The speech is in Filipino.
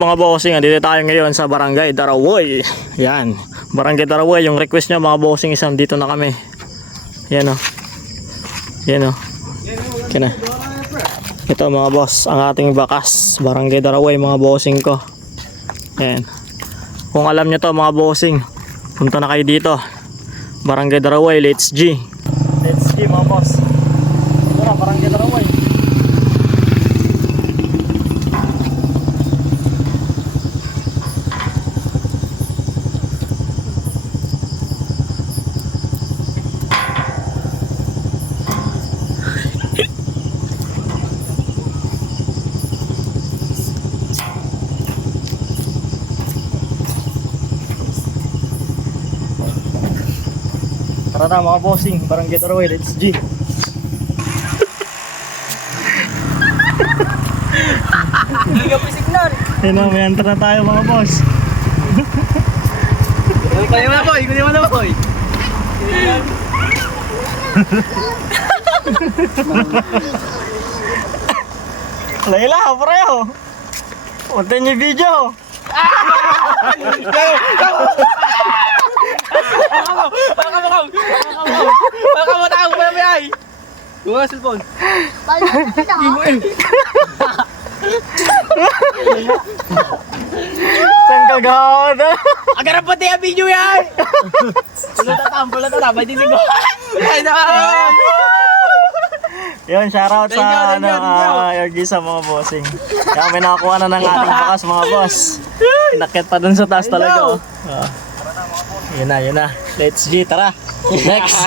Mga bossing, dito tayo ngayon sa Barangay Darawoy. Yan, Barangay Darawoy. Yung request nyo mga bossing, isang dito na kami. Yan o. Yan o. Okay na. Ito mga boss, ang ating bakas. Barangay Darawoy mga bossing ko. Yan. Kung alam nyo to mga bossing, punta na kayo dito. Barangay Darawoy, let's G. Let's G mga boss. Ito na, Barangay Darawoy. Tara na mga bossing, Barangay Darawoy, let's G. Hindi ka pa signal. Ayun na, may enter na tayo mga boss. Kunin mo na boy, kunin mo na boy. Layla, pareho. Puntin yung video. Baka mo tao pa na ay. Bunga cellphone. Saan ka gawin? Agarap pati ang video yan. Pula tatam, may titigo. Ay naman. Yun, shoutout Thank you, sa thank you. Yorgi sa mga bossing. Kaya may nakakuha na ng ating bakas mga boss. Inakit pa dun sa taas talaga. Oh. Yun na, yun na. Let's G, tara. Next.